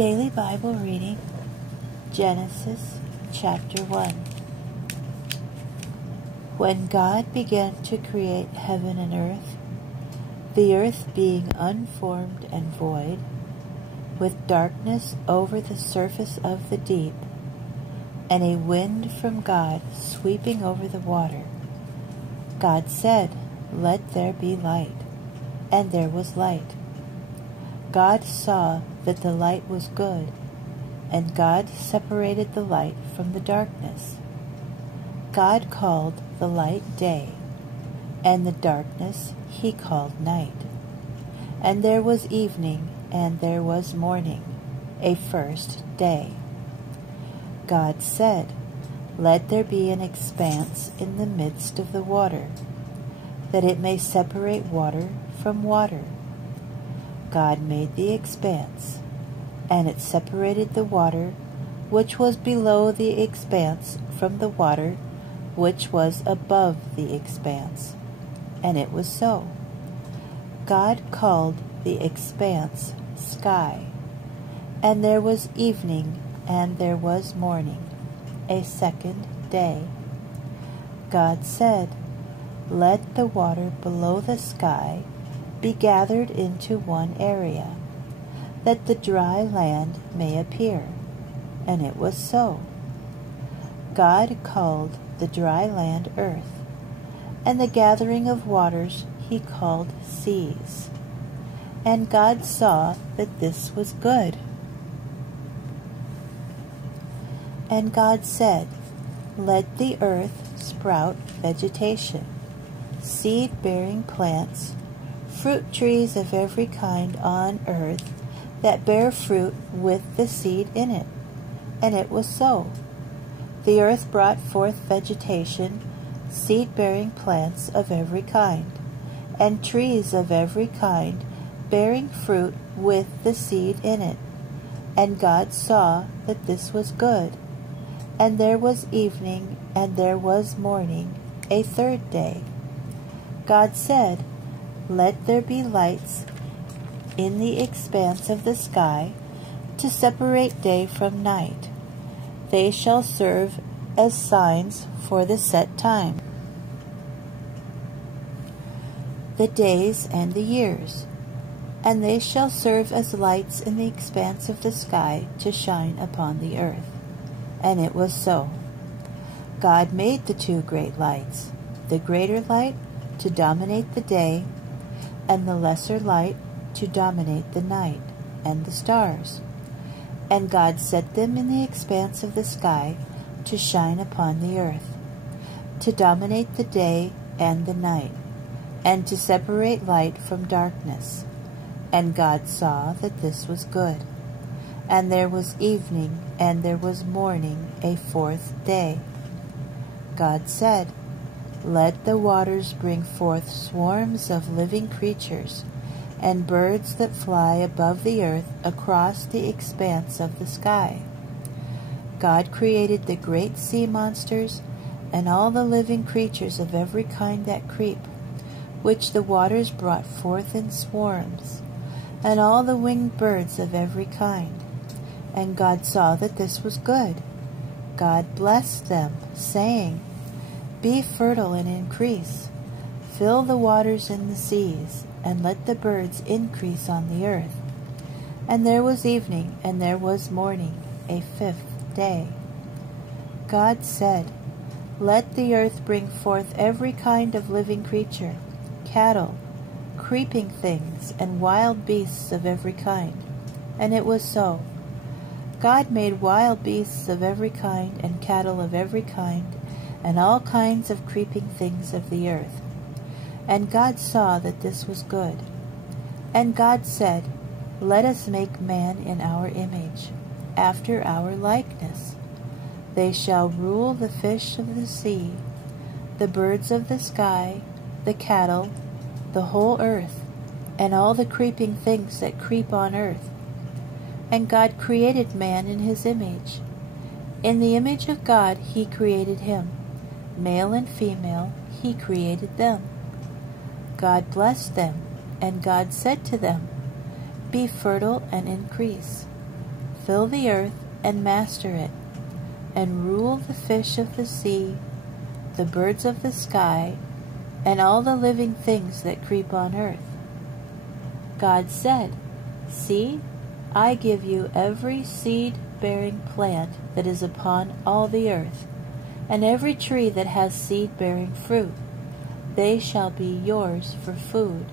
Daily Bible reading, Genesis chapter 1. When God began to create heaven and earth, the earth being unformed and void, with darkness over the surface of the deep, and a wind from God sweeping over the water, God said, "Let there be light," and there was light. God saw that the light was good, and God separated the light from the darkness. God called the light day, and the darkness he called night. And there was evening, and there was morning, a first day. God said, "Let there be an expanse in the midst of the water, that it may separate water from water." God made the expanse, and it separated the water which was below the expanse from the water which was above the expanse. And it was so. God called the expanse sky. And there was evening, and there was morning, a second day. God said, "Let the water below the sky be gathered into one area, that the dry land may appear." And it was so. God called the dry land earth, and the gathering of waters he called seas. And God saw that this was good. And God said, "Let the earth sprout vegetation, seed-bearing plants, fruit trees of every kind on earth that bear fruit with the seed in it." And it was so. The earth brought forth vegetation, seed-bearing plants of every kind, and trees of every kind bearing fruit with the seed in it. And God saw that this was good. And there was evening, and there was morning, a third day. God said, "Let there be lights in the expanse of the sky to separate day from night. They shall serve as signs for the set time, the days and the years, and they shall serve as lights in the expanse of the sky to shine upon the earth." And it was so. God made the two great lights, the greater light to dominate the day, and the lesser light to dominate the night, and the stars. And God set them in the expanse of the sky to shine upon the earth, to dominate the day and the night, and to separate light from darkness. And God saw that this was good. And there was evening, and there was morning, a fourth day. God said, "Let the waters bring forth swarms of living creatures, and birds that fly above the earth across the expanse of the sky." God created the great sea monsters, and all the living creatures of every kind that creep, which the waters brought forth in swarms, and all the winged birds of every kind. And God saw that this was good. God blessed them, saying, "Be fertile and increase. Fill the waters in the seas, and let the birds increase on the earth." And there was evening, and there was morning, a fifth day. God said, "Let the earth bring forth every kind of living creature, cattle, creeping things, and wild beasts of every kind." And it was so. God made wild beasts of every kind, and cattle of every kind, and all kinds of creeping things of the earth. And God saw that this was good. And God said, "Let us make man in our image, after our likeness. They shall rule the fish of the sea, the birds of the sky, the cattle, the whole earth, and all the creeping things that creep on earth." And God created man in his image. In the image of God he created him. Male and female he created them. God blessed them, and God said to them, "Be fertile and increase. fill the earth and master it, and rule the fish of the sea, the birds of the sky, and all the living things that creep on earth. God said, See, I give you every seed-bearing plant that is upon all the earth, and every tree that has seed-bearing fruit. They shall be yours for food.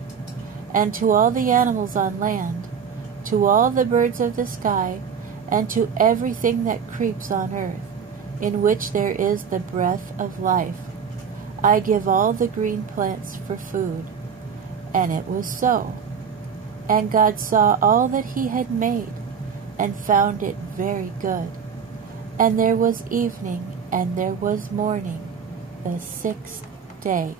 And to all the animals on land, to all the birds of the sky, and to everything that creeps on earth, in which there is the breath of life, I give all the green plants for food. And it was so. And God saw all that he had made, and found it very good. And there was evening, and there was morning, the sixth day.